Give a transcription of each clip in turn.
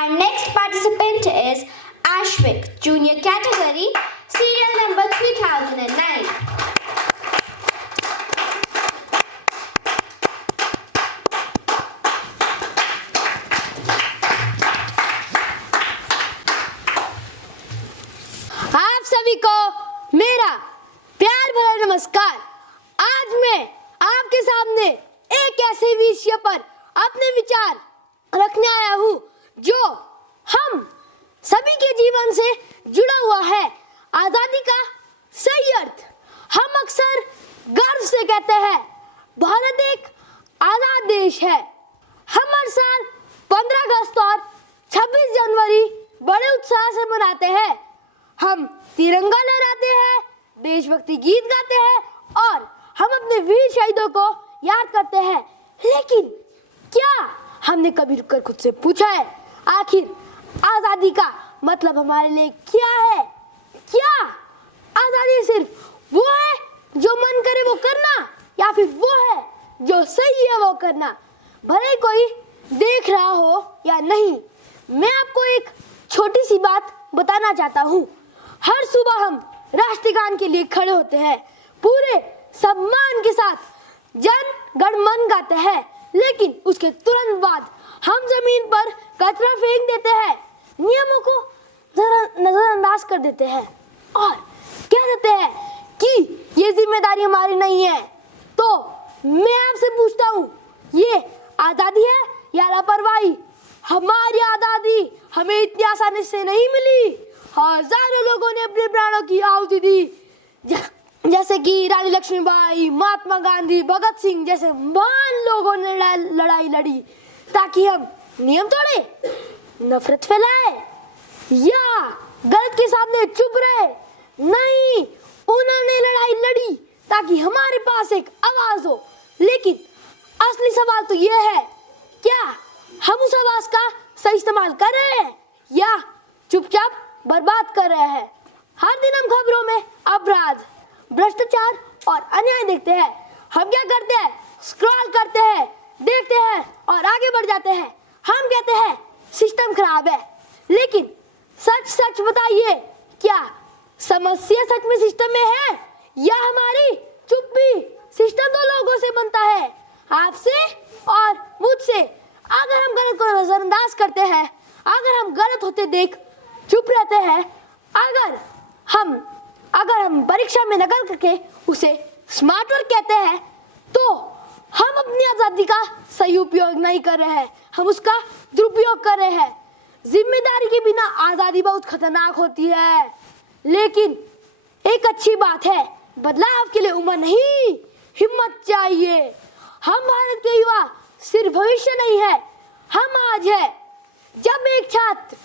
Our next participant is Ashvik, Junior Category, Serial number 3009. आप सभी को मेरा प्यार भरा नमस्कार। आज मैं आपके सामने एक ऐसे विषय पर अपने विचार रखने आया हूँ जो हम सभी के जीवन से जुड़ा हुआ है। आजादी का सही अर्थ हम अक्सर गर्व से कहते हैं भारत एक आजाद देश है। हम हर साल 15 अगस्त और 26 जनवरी बड़े उत्साह से मनाते हैं। हम तिरंगा लहराते हैं, देशभक्ति गीत गाते हैं और हम अपने वीर शहीदों को याद करते हैं। लेकिन क्या हमने कभी रुककर खुद से पूछा है आखिर आजादी का मतलब हमारे लिए क्या है? क्या आजादी सिर्फ वो है जो मन करे वो करना या फिर वो है जो सही है वो करना? भले कोई देख रहा हो या नहीं, मैं आपको एक छोटी सी बात बताना चाहता हूँ। हर सुबह हम राष्ट्रगान के लिए खड़े होते हैं, पूरे सम्मान के साथ जन गण मन गाते हैं, लेकिन उसके तुरंत बाद हम जमीन पर कचरा फेंक देते हैं, नियमों को नजरअंदाज कर देते हैं और कह देते हैं कि ये जिम्मेदारी हमारी नहीं है। तो मैं आपसे पूछता हूँ, ये आजादी है या लापरवाही? हमारी आजादी हमें इतनी आसानी से नहीं मिली। हजारों लोगों ने अपने प्राणों की आहुति दी, जैसे कि रानी लक्ष्मीबाई, महात्मा गांधी, भगत सिंह जैसे महान लोगों ने लड़ाई लड़ी ताकि हम नियम तोड़े, नफरत फैलाए या गलत के सामने चुप रहे। नहीं, उन्होंने लड़ाई लड़ी ताकि हमारे पास एक आवाज हो। लेकिन असली सवाल तो यह है, क्या हम उस आवाज का सही इस्तेमाल कर रहे हैं या चुपचाप बर्बाद कर रहे हैं? हर दिन हम खबरों में अपराध, भ्रष्टाचार और अन्याय देखते हैं। हम क्या करते हैं? स्क्रॉल करते हैं, देखते हैं और आगे बढ़ जाते हैं। हम कहते हैं सिस्टम खराब है, लेकिन सच सच बताइए, क्या समस्या सच में सिस्टम में है या हमारी चुप्पी? सिस्टम दो लोगों से बनता है, आपसे और मुझसे। अगर हम गलत को नजरअंदाज करते हैं, अगर हम गलत होते देख चुप रहते हैं, अगर हम परीक्षा में नकल करके उसे स्मार्ट वर्क कहते हैं, तो हम अपनी आजादी का सही उपयोग नहीं कर रहे हैं, हम उसका दुरुपयोग कर रहे हैं। जिम्मेदारी के बिना आजादी बहुत खतरनाक होती है। लेकिन एक अच्छी बात है, बदलाव के लिए उम्र नहीं, हिम्मत चाहिए। हम भारत के युवा सिर्फ भविष्य नहीं है, हम आज है। जब एक छात्र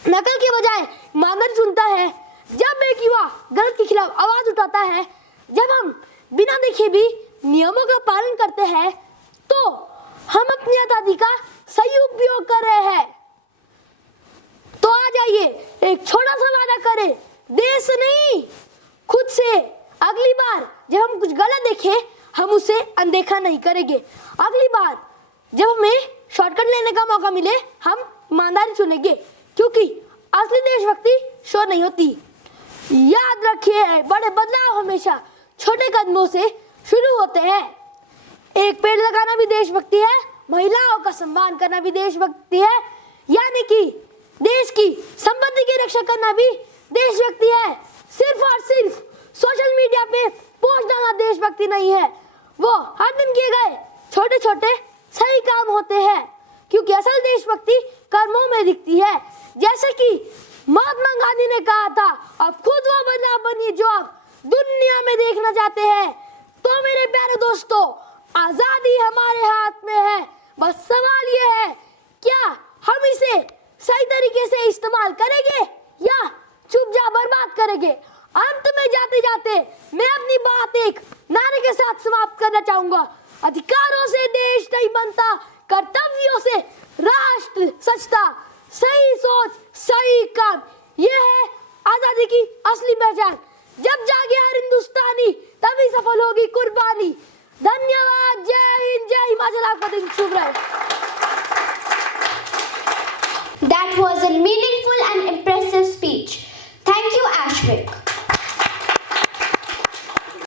नकल के बजाय ईमानदारी चुनता है, जब एक युवा गलत के खिलाफ आवाज उठाता है, जब हम बिना देखे भी नियमों का पालन करते हैं, तो हम अपनी आजादी का सही उपयोग कर रहे हैं। तो आ जाइए, एक छोटा सा वादा करें, देश से नहीं खुद से। अगली बार जब हम कुछ गलत देखें, हम उसे अनदेखा नहीं करेंगे। अगली बार जब हमें शॉर्टकट लेने का मौका मिले, हम ईमानदारी चुनेंगे, क्योंकि असली देशभक्ति शोर नहीं होती। याद रखिए, बड़े बदलाव हमेशा छोटे कदमों से शुरू होते हैं। एक पेड़ लगाना भी देशभक्ति है, महिलाओं का सम्मान करना भी देशभक्ति है, यानी कि देश की संपत्ति की रक्षा करना भी देशभक्ति है। सिर्फ और सिर्फ सोशल मीडिया पे पोस्ट डालना देशभक्ति नहीं है, वो हर दिन किए गए छोटे छोटे सही काम होते हैं, क्योंकि असल देशभक्ति कर्मों में दिखती है। जैसे कि महात्मा गांधी ने कहा था, अब खुद वो बदलाव बनिए जो आप दुनिया में देखना चाहते हैं। तो मेरे प्यारे दोस्तों, आजादी हमारे हाथ में है, बस सवाल ये है, क्या हम इसे सही तरीके से इस्तेमाल करेंगे या चुपचाप बर्बाद करेंगे? अंत में जाते जाते मैं अपनी बात एक नारे के साथ समाप्त करना चाहूंगा, अधिकारों से देश नहीं बनता, कर्तव्यों से राष्ट्र सचता, सही सोच सही काम, ये है आजादी की असली पहचान। जब जागे हर हिंदुस्तानी, तभी सफल होगी कुर्बानी। धन्यवाद। जय हिंद, जय हिमाचल। आपका दिन शुभ रहे।